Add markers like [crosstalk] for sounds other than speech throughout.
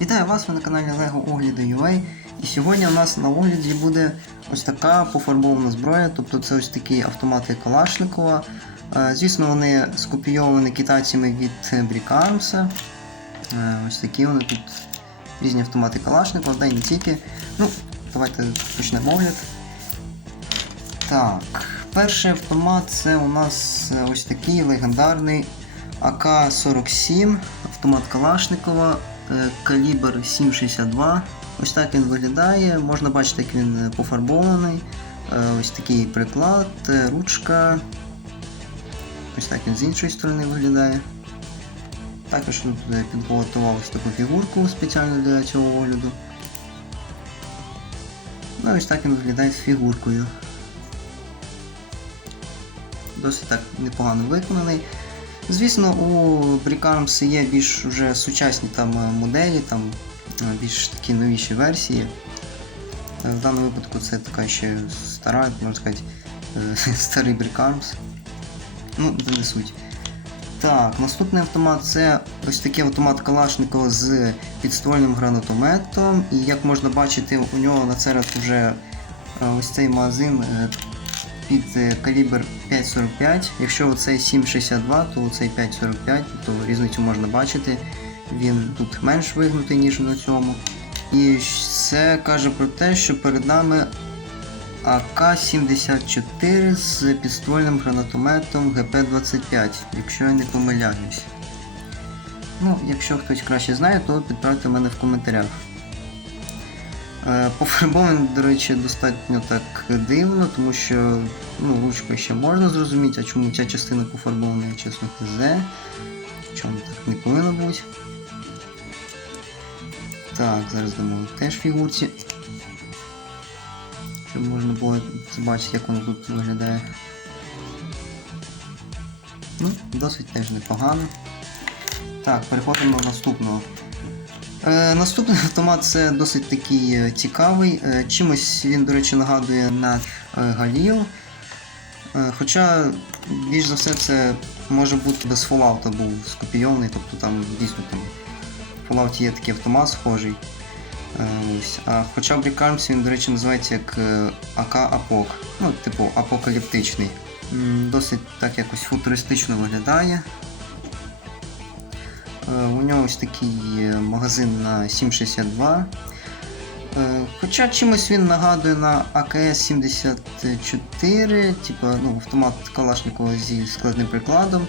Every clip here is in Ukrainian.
Вітаю вас, ви на каналі LEGO Огляди UA. І сьогодні у нас на огляді буде ось така пофарбована зброя, тобто це ось такі автомати Калашникова. Е, Звісно, вони скопійовані китайцями від Брікармса. Ось такі вони тут різні автомати Калашникова, да й не тільки. Ну, давайте почнемо огляд. Так, перший автомат це у нас е, ось такий легендарний АК-47, автомат Калашникова, е, калібр 7,62. Ось так він виглядає. Можна бачити, як він е, пофарбований. Е, Ось такий приклад, е, ручка. Ось так він з іншої сторони виглядає. Також е, підготував ось таку фігурку спеціально для цього огляду. Ну ось так він виглядає з фігуркою. Досить так непогано виконаний. Звісно, у Brickarms є більш уже сучасні там е, моделі, там е, більш такі новіші версії. Е, В даному випадку це така ще стара, можна сказати, [laughs] старий Brickarms. Ну, це не суть. Так, наступний автомат це ось такий автомат Калашникова з підствольним гранатометом. І як можна бачити, у нього на раз вже ось цей магазин під е, калібр 5,45. Якщо оцей 7,62, то оцей 5,45, то різницю можна бачити. Він тут менш вигнутий, ніж на цьому. І це каже про те, що перед нами АК-74 з підствольним гранатометом ГП-25, якщо я не помиляюсь. Ну, якщо хтось краще знає, то підправте мене в коментарях. Е, Пофарбований, до речі, достатньо так дивно, тому що ну, ручкою ще можна зрозуміти, а чому ця частина пофарбована, я чесно хз. Чому так не повинно бути. Так, зараз дамо теж фігурці. Щоб можна було побачити, як воно тут виглядає. Ну, досить теж непогано. Так, переходимо до наступного. Е, наступний автомат це досить такий е, цікавий. Е, чимось він, до речі, нагадує на е, Галію. Е, хоча, більш за все, це може бути без Fallout був скопійований, тобто там дійсно там в Fallout є такий автомат схожий. Ось. А хоча в Brickarms він, до речі, називається як АК Апок. Ну, типу апокаліптичний. Досить так якось футуристично виглядає. Е, У нього ось такий магазин на 7,62. Е, Хоча чимось він нагадує на АКС-74, типу ну, автомат Калашникова зі складним прикладом,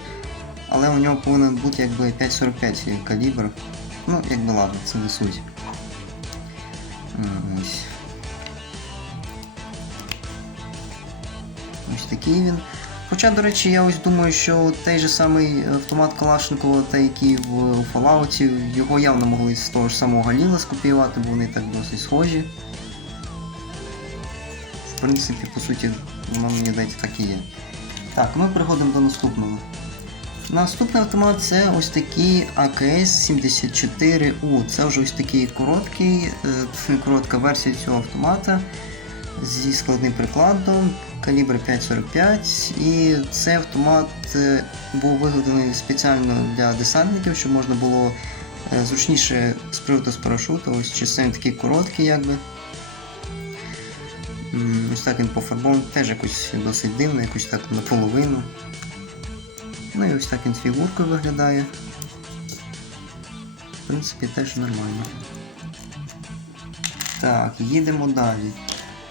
але у нього повинен бути якби 5,45 калібр. Ну, якби ладно, це не суть. Ось. Ось такий він. Хоча, до речі, я ось думаю, що той же самий автомат Калашникова, та який в Fallout, його явно могли з того ж самого Галіла скопіювати, бо вони так досить схожі. В принципі, по суті, воно мені здається так і є. Так, ми переходимо до наступного. Наступний автомат це ось такий АКС-74У. Це вже ось такий короткий, е, [laughs] коротка версія цього автомата зі складним прикладом, калібр 5,45. І цей автомат е, був виготовлений спеціально для десантників, щоб можна було е, зручніше спригнути з парашуту. Ось часто він такий короткий, якби. Ось так він пофарбований, теж якось досить дивно, якось так наполовину. Ну і ось так він з фігуркою виглядає. В принципі, теж нормально. Так, їдемо далі.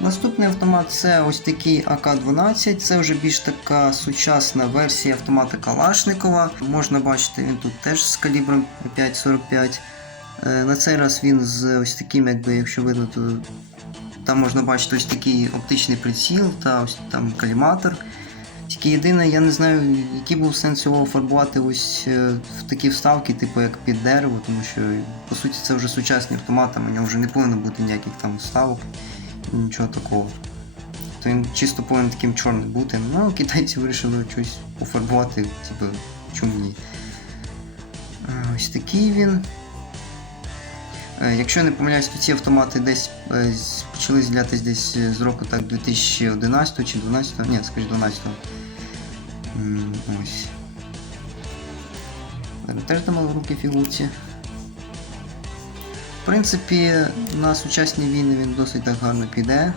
Наступний автомат це ось такий АК-12. Це вже більш така сучасна версія автомата Калашникова. Можна бачити, він тут теж з калібром 5,45. Е, На цей раз він з ось таким, якби, якщо видно, то там можна бачити ось такий оптичний приціл та ось там каліматор. Тільки єдине, я не знаю, який був сенс його фарбувати ось е, в такі вставки, типу як під дерево, тому що по суті це вже сучасні автомати, у нього вже не повинно бути ніяких там вставок, нічого такого. То він чисто повинен таким чорним бути. Ну, китайці вирішили щось пофарбувати, типу, чому ні. Е, Ось такий він. Е, Якщо я не помиляюсь, то ці автомати десь е, почали з'являтися десь з року так 2011 чи 2012, ні, скажіть 12. М, Ось. Теж там в руки фігурці. Принципі, на сучасні війни він досить так гарно піде.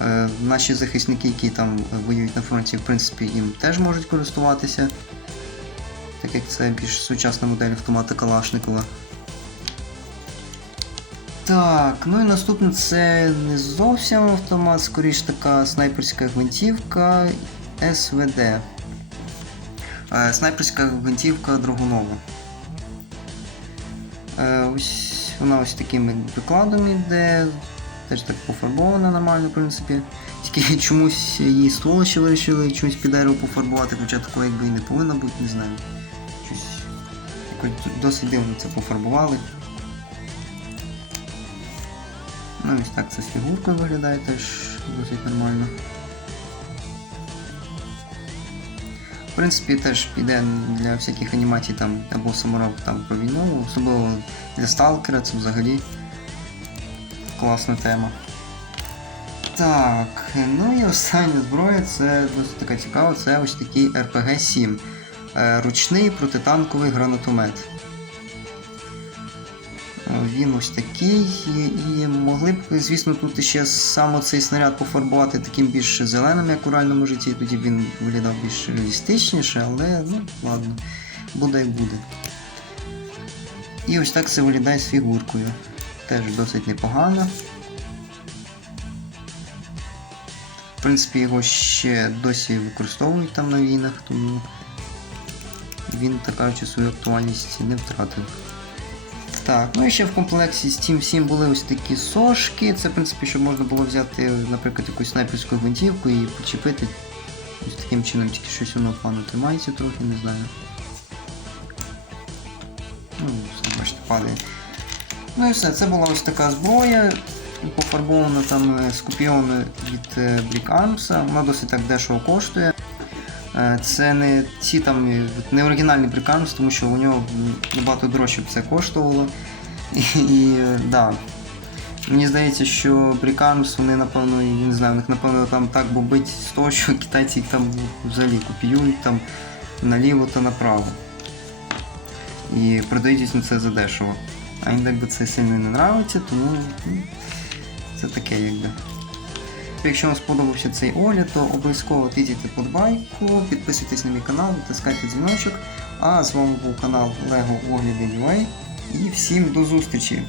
Е, Наші захисники, які там воюють на фронті, в принципі, їм теж можуть користуватися. Так як це більш сучасна модель автомата Калашникова. Так, ну і наступне це не зовсім автомат, скоріш така снайперська гвинтівка СВД. Е, Снайперська гвинтівка Драгунова. Е, Ось вона ось таким прикладом іде. Теж так пофарбована нормально, в принципі. Тільки [laughs] чомусь її стволи ще вирішили чомусь під дерево пофарбувати, хоча такого якби і не повинно бути, не знаю. Щось якось досить дивно це пофарбували. Ну ось так це з фігуркою виглядає теж досить нормально. В принципі, теж піде для всяких анімацій там або самораб там про війну, особливо для сталкера, це взагалі класна тема. Так, ну і остання зброя, це досить така цікава, це ось такий RPG-7. Е, Ручний протитанковий гранатомет. Він ось такий, і, і могли б, звісно, тут ще саме цей снаряд пофарбувати таким більш зеленим, як у реальному житті, тоді б він виглядав більш реалістичніше, але ну ладно, буде як буде. І ось так це виглядає з фігуркою. Теж досить непогано. В принципі, його ще досі використовують там на війнах, тому він така чи свою актуальність не втратив. Так, ну і ще в комплекті з цим всім були ось такі сошки. Це, в принципі, щоб можна було взяти, наприклад, якусь снайперську гвинтівку і почепити. Ось таким чином тільки щось воно плану тримається трохи, не знаю. Ну, все, бачите, падає. Ну і все, це була ось така зброя. Пофарбована там е, скопійована від е, Brick Arms. Вона досить так дешево коштує. Е, Це не ці там е, не оригінальний Brick тому що у нього набагато дорожче б це коштувало. І, і е, да. Мені здається, що Brick вони напевно, я не знаю, у них напевно там так бобить з того, що китайці їх там взагалі копіюють там наліво та направо. І продають на це задешево. А їм якби це сильно не нравиться, тому ну, це таке якби. Якщо вам сподобався цей огляд, то обов'язково тицяйте подбайку, підписуйтесь на мій канал, натискайте дзвіночок. А з вами був канал LEGO Огляди UA і всім до зустрічі!